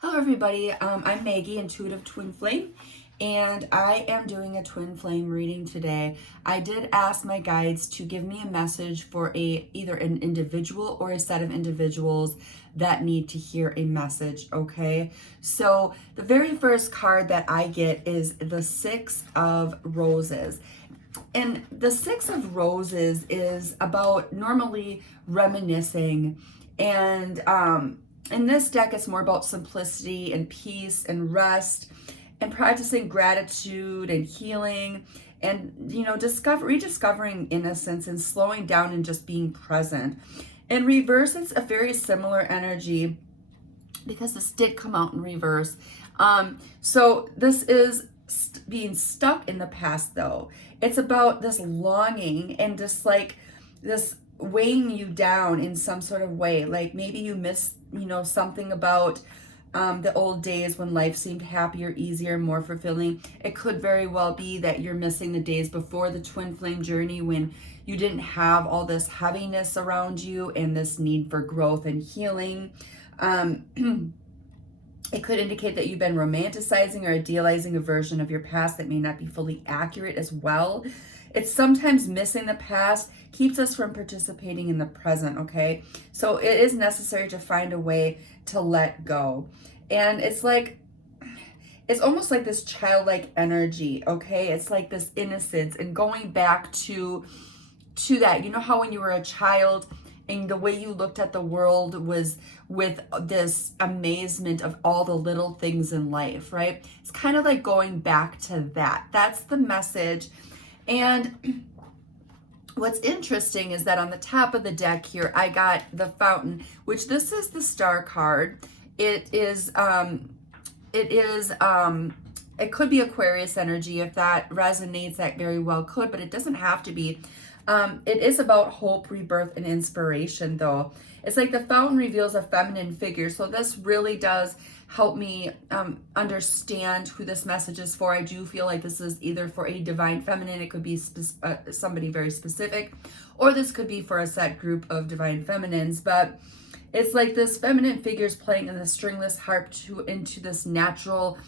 Hello everybody, I'm Maggie, Intuitive Twin Flame, and I am doing a Twin Flame reading today. I did ask my guides to give me a message for either an individual or a set of individuals that need to hear a message, okay? So the very first card that I get is the Six of Roses. And the Six of Roses is about normally reminiscing and in this deck, it's more about simplicity and peace and rest and practicing gratitude and healing and, rediscovering innocence and slowing down and just being present. In reverse, it's a very similar energy because this did come out in reverse. So this is being stuck in the past, though. It's about this longing and just like this weighing you down in some sort of way. Like maybe you miss, something about the old days when life seemed happier, easier, more fulfilling. It could very well be that you're missing the days before the twin flame journey when you didn't have all this heaviness around you and this need for growth and healing. It could indicate that you've been romanticizing or idealizing a version of your past that may not be fully accurate as well. It's sometimes missing the past keeps us from participating in the present, okay? So it is necessary to find a way to let go. And it's almost like this childlike energy, okay? It's like this innocence and going back to that. You know how when you were a child and the way you looked at the world was with this amazement of all the little things in life, right? It's kind of like going back to that. That's the message. And what's interesting is that on the top of the deck here, I got the Fountain, which this is the Star card. It could be Aquarius energy. If that resonates, that very well could, but it doesn't have to be. It is about hope, rebirth, and inspiration, though. It's like the Fountain reveals a feminine figure. So this really does help me understand who this message is for. I do feel like this is either for a divine feminine. It could be somebody very specific, or this could be for a set group of divine feminines. But it's like this feminine figure is playing in the stringless harp into this natural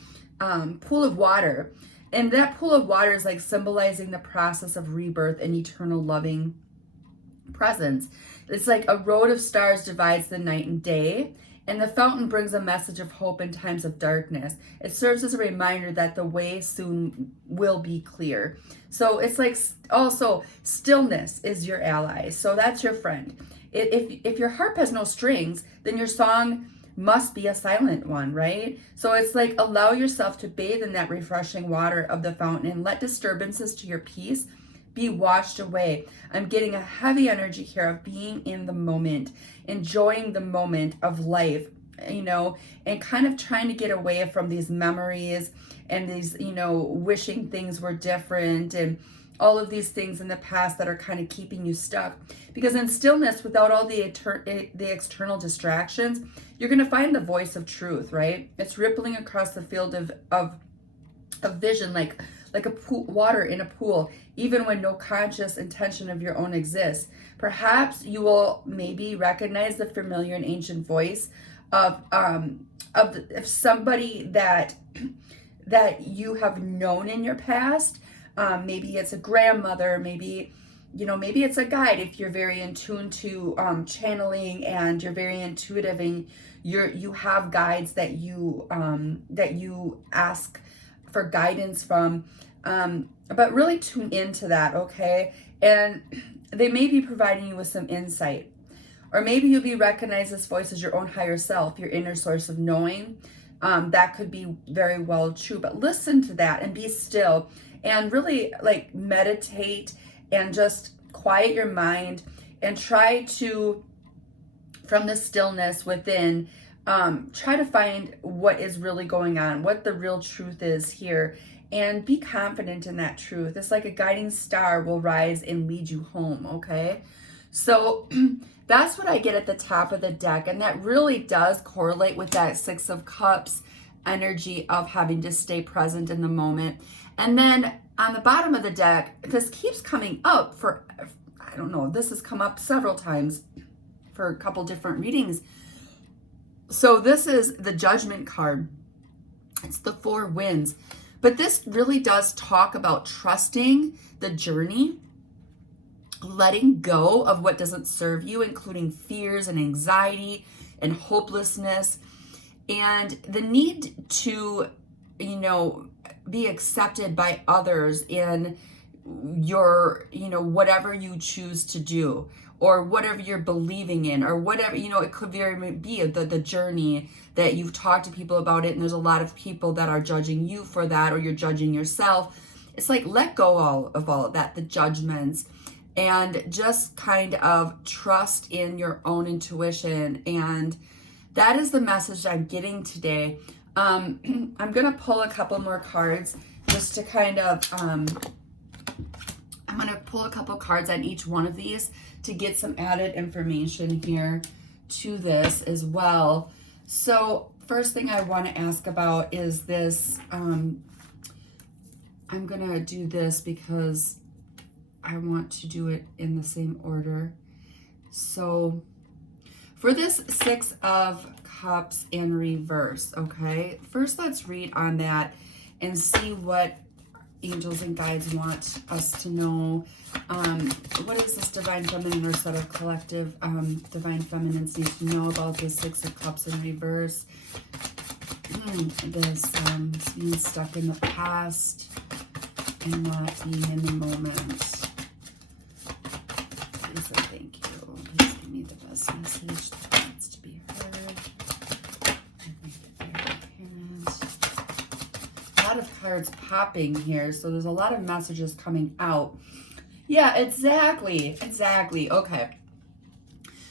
pool of water. And that pool of water is like symbolizing the process of rebirth and eternal loving presence. It's like a road of stars divides the night and day, and the Fountain brings a message of hope in times of darkness. It serves as a reminder that the way soon will be clear. So it's like also stillness is your ally. So that's your friend. If your harp has no strings, then your song must be a silent one, right? So it's like allow yourself to bathe in that refreshing water of the fountain and let disturbances to your peace be washed away. I'm getting a heavy energy here of being in the moment, enjoying the moment of life, and kind of trying to get away from these memories and these, wishing things were different and all of these things in the past that are kind of keeping you stuck. Because in stillness, without all the external distractions, you're going to find the voice of truth, right? It's rippling across the field of vision like a water in a pool, even when no conscious intention of your own exists. Perhaps you will maybe recognize the familiar and ancient voice of somebody that you have known in your past. Maybe it's a grandmother, maybe it's a guide if you're very in tune to channeling and you're very intuitive and you have guides that you ask for guidance from, but really tune into that, okay? And they may be providing you with some insight, or maybe you'll be recognized this voice as your own higher self, your inner source of knowing. That could be very well true, but listen to that and be still and really like meditate and just quiet your mind and try to, from the stillness within, try to find what is really going on, what the real truth is here, and be confident in that truth. It's like a guiding star will rise and lead you home, okay? So that's what I get at the top of the deck, and that really does correlate with that Six of Cups energy of having to stay present in the moment. And then on the bottom of the deck, this keeps coming up for, I don't know, this has come up several times for a couple different readings. So this is the Judgment card. It's the 4 winds. But this really does talk about trusting the journey, letting go of what doesn't serve you, including fears and anxiety and hopelessness, and the need to, be accepted by others in your, whatever you choose to do, or whatever you're believing in, or whatever, it could very be the journey that you've talked to people about it, and there's a lot of people that are judging you for that, or you're judging yourself. It's like, let go of all of that, the judgments, and just kind of trust in your own intuition. And that is the message I'm getting today. I'm going to pull a couple more cards just to kind of, I'm going to pull a couple cards on each one of these to get some added information here to this as well. So first thing I want to ask about is this. I'm going to do this because I want to do it in the same order. So for this 6 of Cups in reverse, okay? First, let's read on that and see what angels and guides want us to know. What is this divine feminine or set of collective divine feminines need to know about this 6 of Cups in reverse? This being stuck in the past and not being in the moment. Please and thank you. Please give me the best message that needs to be heard. A lot of cards popping here, so there's a lot of messages coming out. Yeah, exactly. Okay.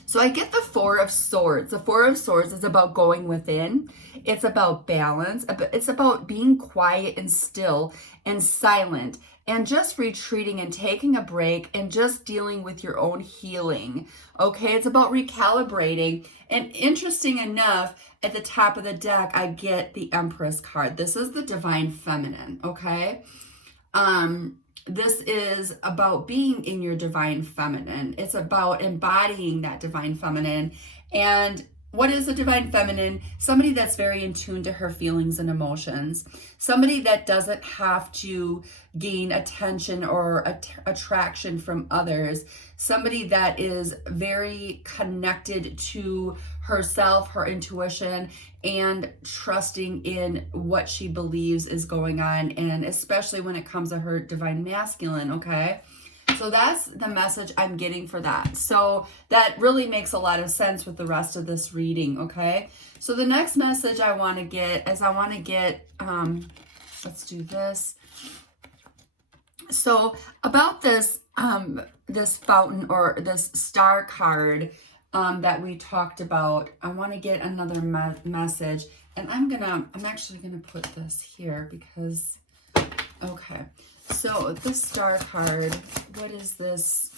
So I get the 4 of Swords. The 4 of Swords is about going within. It's about balance. It's about being quiet and still and silent and just retreating and taking a break and just dealing with your own healing. Okay, it's about recalibrating. And interesting enough, at the top of the deck, I get the Empress card. This is the divine feminine, okay? This is about being in your divine feminine. It's about embodying that divine feminine. And what is the divine feminine? Somebody that's very in tune to her feelings and emotions. Somebody that doesn't have to gain attention or attraction from others. Somebody that is very connected to herself, her intuition, and trusting in what she believes is going on, and especially when it comes to her divine masculine, okay? So that's the message I'm getting for that. So that really makes a lot of sense with the rest of this reading, okay? So the next message I want to get is let's do this. So about this, this fountain or this star card that we talked about, I want to get another message, and I'm actually gonna put this here because, okay. So the star card, what is this?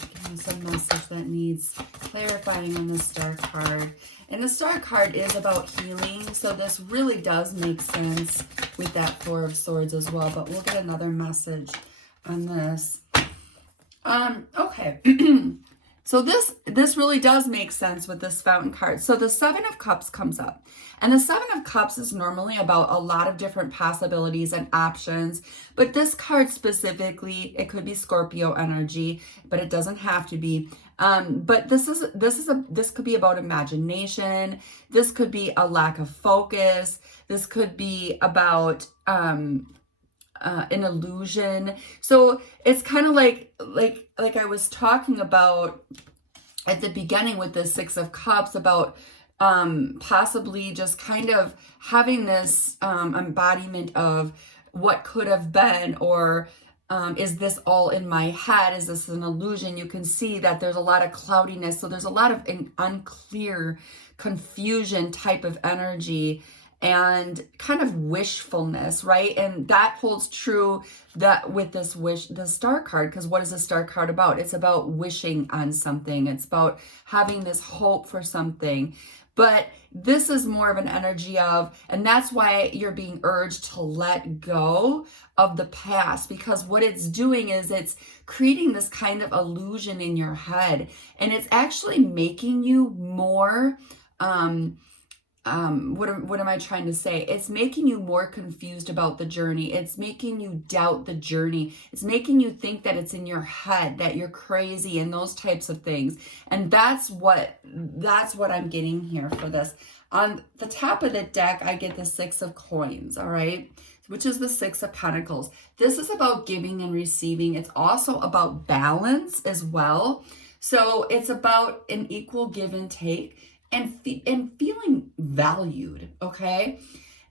Give me some message that needs clarifying on the star card. And the star card is about healing, so this really does make sense with that 4 of Swords as well, but we'll get another message on this. Okay. So this really does make sense with this fountain card. So the 7 of Cups comes up. And the 7 of Cups is normally about a lot of different possibilities and options. But this card specifically, it could be Scorpio energy, but it doesn't have to be. But this could be about imagination. This could be a lack of focus. This could be about an illusion. So it's kind of like I was talking about at the beginning with the 6 of Cups about possibly just kind of having this embodiment of what could have been, or is this all in my head? Is this an illusion? You can see that there's a lot of cloudiness. So there's a lot of unclear confusion type of energy and kind of wishfulness, right? And that holds true that with this the star card, because what is the star card about? It's about wishing on something. It's about having this hope for something. But this is more of an energy of, and that's why you're being urged to let go of the past, because what it's doing is it's creating this kind of illusion in your head, and it's actually making you more what am I trying to say? It's making you more confused about the journey. It's making you doubt the journey. It's making you think that it's in your head, that you're crazy and those types of things. And that's what I'm getting here for this. On the top of the deck, I get the Six of Coins, all right? Which is the Six of Pentacles. This is about giving and receiving. It's also about balance as well. So it's about an equal give and take and feeling valued, okay?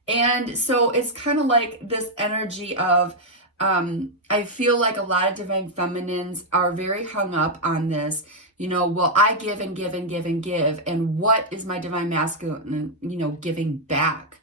And so it's kind of like this energy of, I feel like a lot of divine feminines are very hung up on this, well, I give and give and give and give, and what is my divine masculine, giving back?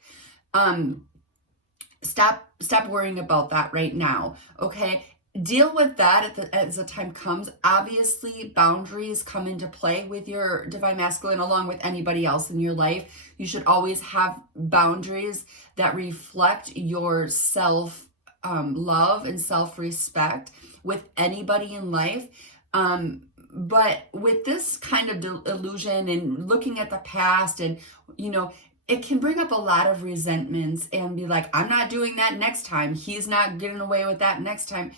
Stop worrying about that right now, okay? Deal with that as the time comes. Obviously, boundaries come into play with your divine masculine along with anybody else in your life. You should always have boundaries that reflect your self love and self-respect with anybody in life. But with this kind of illusion and looking at the past and, it can bring up a lot of resentments and be like, I'm not doing that next time. He's not getting away with that next time.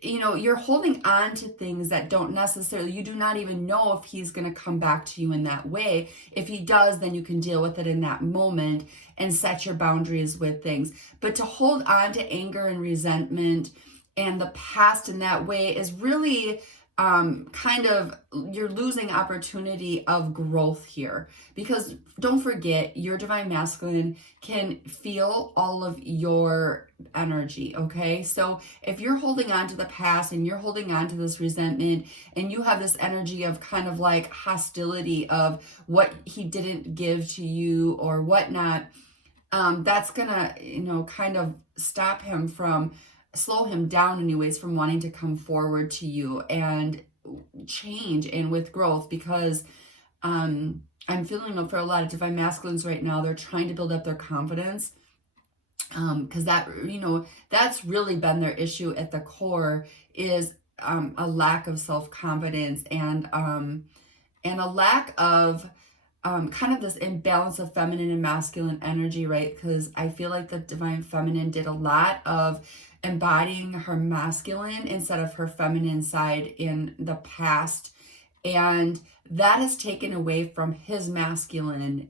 You're holding on to things that don't necessarily, you do not even know if he's going to come back to you in that way. If he does, then you can deal with it in that moment and set your boundaries with things. But to hold on to anger and resentment and the past in that way is really you're losing opportunity of growth here, because don't forget, your divine masculine can feel all of your energy, okay? So if you're holding on to the past and you're holding on to this resentment and you have this energy of kind of like hostility of what he didn't give to you or whatnot, that's gonna, kind of slow him down anyways from wanting to come forward to you and change and with growth, because I'm feeling for a lot of divine masculines right now, they're trying to build up their confidence, because that's really been their issue at the core, is a lack of self-confidence and a lack of kind of this imbalance of feminine and masculine energy, right? Because I feel like the divine feminine did a lot of embodying her masculine instead of her feminine side in the past, and that has taken away from his masculinity,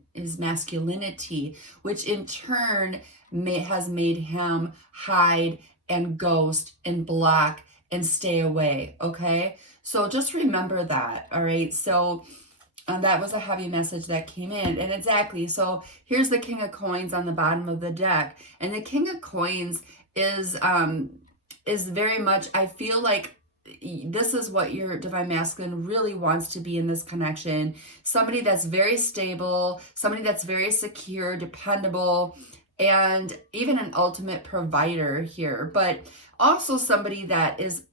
which in turn has made him hide and ghost and block and stay away, okay? So just remember that, all right? So that was a heavy message that came in. And exactly, so here's the King of Coins on the bottom of the deck. And the King of Coins is very much, I feel like this is what your divine masculine really wants to be in this connection. Somebody that's very stable, somebody that's very secure, dependable, and even an ultimate provider here. But also somebody that is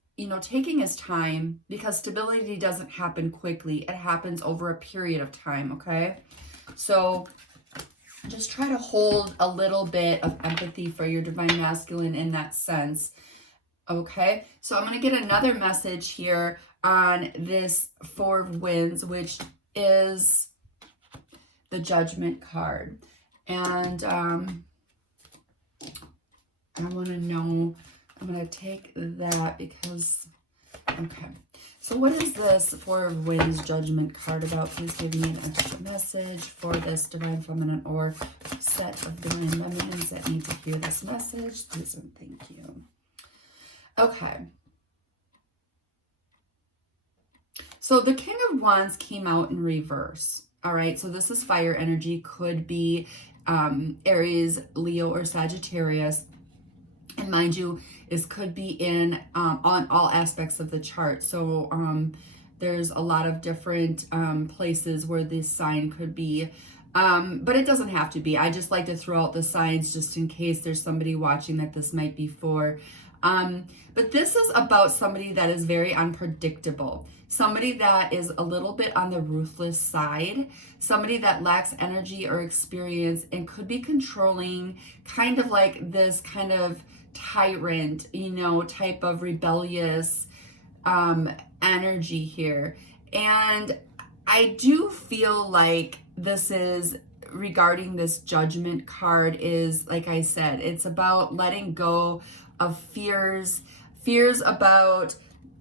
taking his time, because stability doesn't happen quickly. It happens over a period of time, okay? So just try to hold a little bit of empathy for your divine masculine in that sense, okay? So I'm going to get another message here on this Four of Wands, which is the Judgment card. And I want to know, I'm going to take that because, okay. So what is this Four of Wands Judgment card about? Please give me an extra message for this divine feminine or set of divine feminines that need to hear this message. Please and thank you. Okay. So the King of Wands came out in reverse. All right. So this is fire energy. Could be Aries, Leo, or Sagittarius. And mind you, this could be in on all aspects of the chart. So there's a lot of different places where this sign could be, but it doesn't have to be. I just like to throw out the signs just in case there's somebody watching that this might be for. But this is about somebody that is very unpredictable, somebody that is a little bit on the ruthless side, somebody that lacks energy or experience and could be controlling, kind of like this kind of tyrant, type of rebellious energy here. And I do feel like this is regarding this Judgment card is, like I said, it's about letting go of fears about,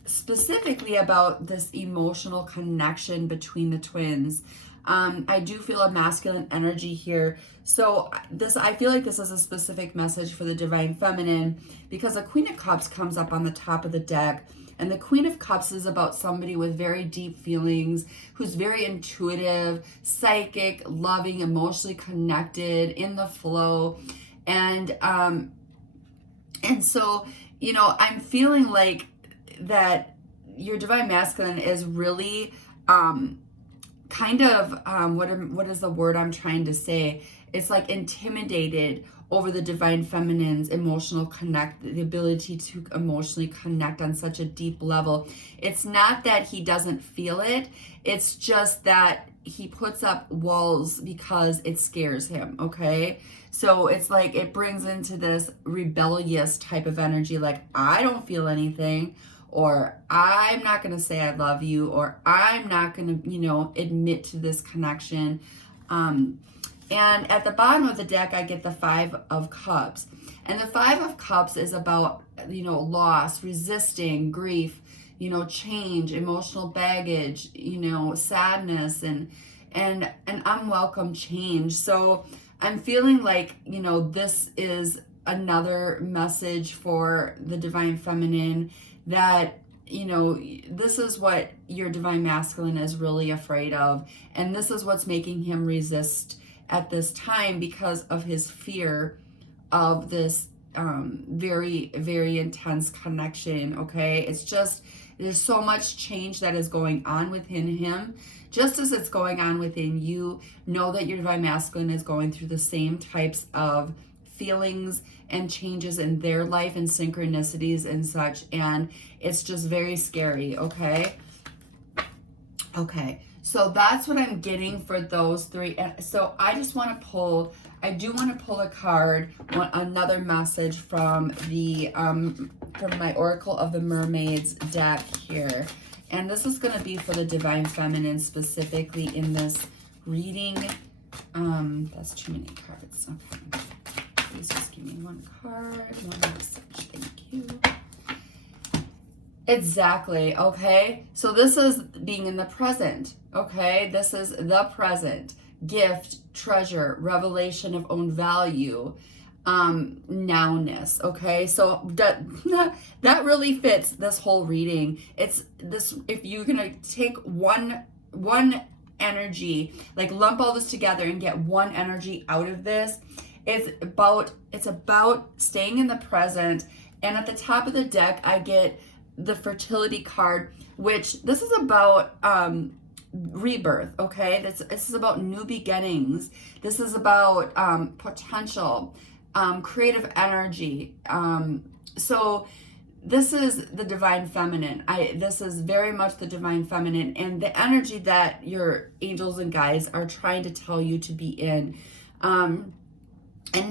specifically about this emotional connection between the twins. I do feel a masculine energy here. So I feel like this is a specific message for the Divine Feminine, because the Queen of Cups comes up on the top of the deck. And the Queen of Cups is about somebody with very deep feelings, who's very intuitive, psychic, loving, emotionally connected, in the flow. And so, you know, I'm feeling like that your Divine Masculine is really kind of, what is the word I'm trying to say? It's like intimidated over the Divine Feminine's emotional the ability to emotionally connect on such a deep level. It's not that he doesn't feel it. It's just that he puts up walls because it scares him, okay? So it's like it brings into this rebellious type of energy, like, I don't feel anything, or I'm not going to say I love you, or I'm not going to, you know, admit to this connection. And at the bottom of the deck, I get the Five of Cups. And the Five of Cups is about, you know, loss, resisting, grief, you know, change, emotional baggage, you know, sadness, and unwelcome change. So I'm feeling like, you know, this is another message for the Divine Feminine, that, you know, this is what your Divine Masculine is really afraid of. And this is what's making him resist at this time, because of his fear of this very, very intense connection, okay? It's just, there's so much change that is going on within him, just as it's going on within you. Know that your Divine Masculine is going through the same types of feelings and changes in their life and synchronicities and such, and it's just very scary, okay? Okay, so that's what I'm getting for those three. And so I just want to pull, I do want to pull a card, another message from the from my Oracle of the Mermaids deck here. And this is going to be for the Divine Feminine specifically in this reading. That's too many cards. Okay. Please just give me one card, one message. Thank you. Exactly, okay? So this is being in the present, okay? This is the present. Gift, treasure, revelation of own value, nowness, okay? So that really fits this whole reading. It's this, if you're gonna take one energy, like lump all this together and get one energy out of this, it's about staying in the present. And at the top of the deck, I get the fertility card, which this is about rebirth, okay? This is about new beginnings. This is about potential, creative energy. So this is the Divine Feminine. This is very much the Divine Feminine, and the energy that your angels and guides are trying to tell you to be in, and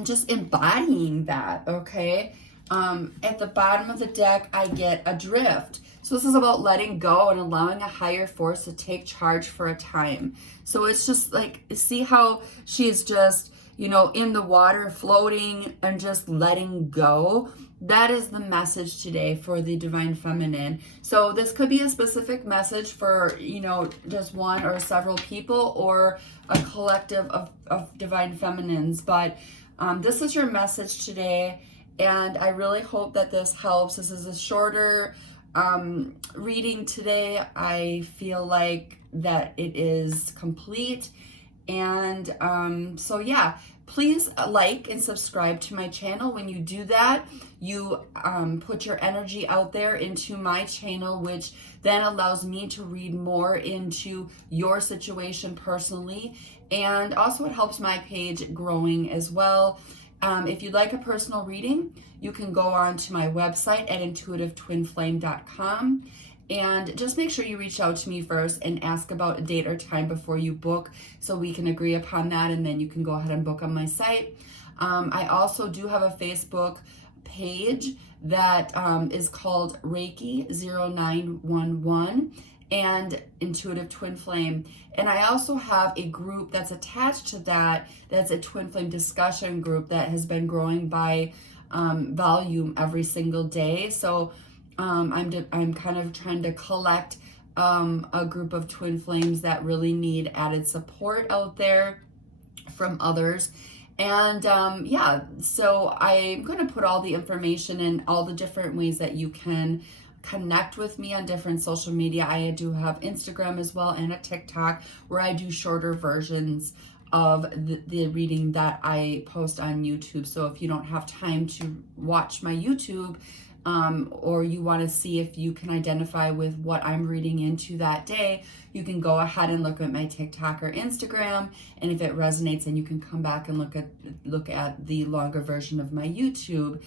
just embodying that, okay? At the bottom of the deck, I get adrift. So this is about letting go and allowing a higher force to take charge for a time. So it's just like, see how she's just, you know, in the water floating and just letting go. That is the message today for the Divine Feminine. So this could be a specific message for, you know, just one or several people, or a collective of Divine Feminines. But this is your message today. And I really hope that this helps. This is a shorter reading today. I feel like that it is complete. And so yeah, please like and subscribe to my channel. When you do that, you put your energy out there into my channel, which then allows me to read more into your situation personally. And also it helps my page growing as well. If you'd like a personal reading, you can go on to my website at intuitivetwinflame.com, and just make sure you reach out to me first and ask about a date or time before you book, so we can agree upon that, and then you can go ahead and book on my site. I also do have a Facebook page that is called Reiki 0911, and Intuitive Twin Flame. And I also have a group that's attached to that, that's a Twin Flame discussion group that has been growing by volume every single day. So I'm kind of trying to collect a group of twin flames that really need added support out there from others. And yeah, so I'm going to put all the information in all the different ways that you can connect with me on different social media. I do have Instagram as well and a TikTok where I do shorter versions of the reading that I post on YouTube. So if you don't have time to watch my YouTube, or you want to see if you can identify with what I'm reading into that day, you can go ahead and look at my TikTok or Instagram, and if it resonates, then you can come back and look at the longer version of my YouTube.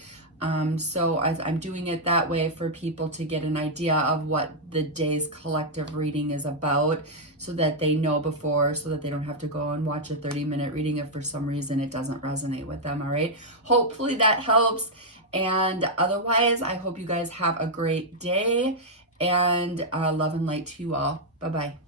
So I'm doing it that way for people to get an idea of what the day's collective reading is about, so that they know before, so that they don't have to go and watch a 30-minute reading if for some reason it doesn't resonate with them. All right, hopefully that helps. And otherwise, I hope you guys have a great day, and love and light to you all. Bye-bye.